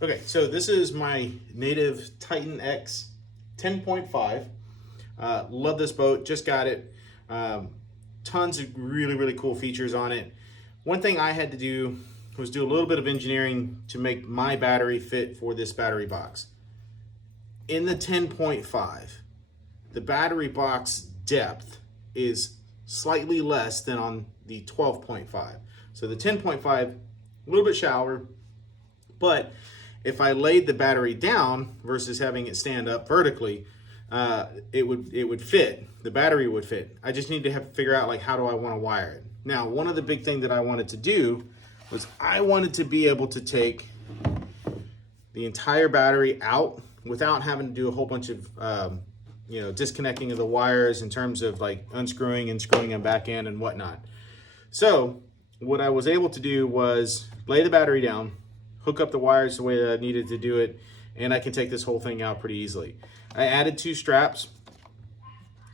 Okay, so this is my native TitanX 10.5. Love this boat, just got it. Tons of really cool features on it. One thing I had to do was do a little bit of engineering to make my battery fit for this battery box. In the 10.5, the battery box depth is slightly less than on the 12.5. So the 10.5, a little bit shallower, but if I laid the battery down versus having it stand up vertically, it would fit. The battery would fit. I just need to figure out, like, how do I want to wire it. Now, one of the big things that I wanted to do was I wanted to be able to take the entire battery out without having to do a whole bunch of disconnecting of the wires in terms of like unscrewing and screwing them back in and whatnot. So what I was able to do was lay the battery down, hook up the wires the way that I needed to do it, and I can take this whole thing out pretty easily. I added 2 straps.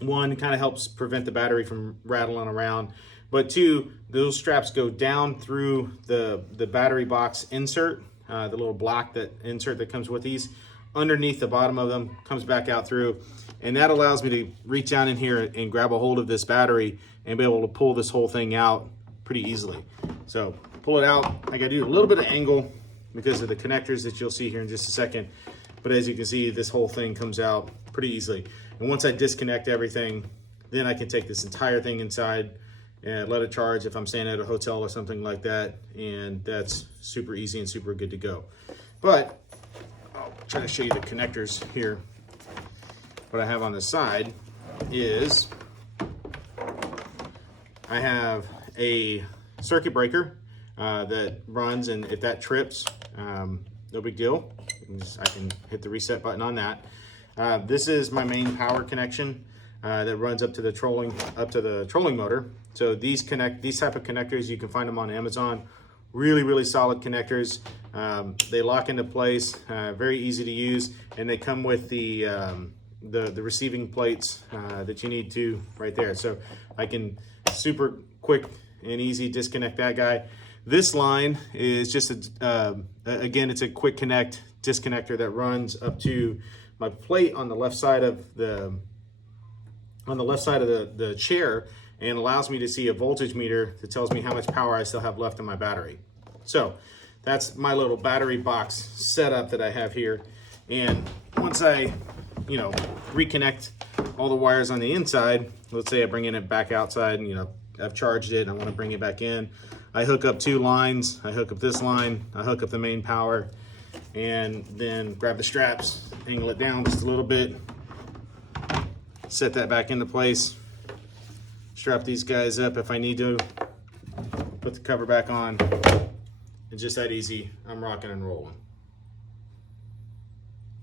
One kind of helps prevent the battery from rattling around, but 2, those straps go down through the battery box insert, the little block that insert that comes with these, underneath the bottom of them, comes back out through, and that allows me to reach down in here and grab a hold of this battery and be able to pull this whole thing out pretty easily. So pull it out. I gotta do a little bit of angle because of the connectors that you'll see here in just a second. But as you can see, this whole thing comes out pretty easily. And once I disconnect everything, then I can take this entire thing inside and let it charge if I'm staying at a hotel or something like that. And that's super easy and super good to go. But I'll try to show you the connectors here. What I have on the side is I have a circuit breaker that runs, and if that trips, no big deal. I can hit the reset button on that. This is my main power connection that runs up to the trolling motor. So these type of connectors, you can find them on Amazon. Really solid connectors. They lock into place, very easy to use, and they come with the receiving plates that you need to right there. So I can super quick and easy disconnect that guy. This line is just again, it's a quick connect disconnector that runs up to my plate on the left side of the chair, and allows me to see a voltage meter that tells me how much power I still have left in my battery. So that's my little battery box setup that I have here. And once I reconnect all the wires on the inside, let's say I bring it back outside and I've charged it and I want to bring it back in, I hook up 2 lines. I hook up this line, I hook up the main power, and then grab the straps, angle it down just a little bit, set that back into place, strap these guys up if I need to, put the cover back on, and just that easy, I'm rocking and rolling.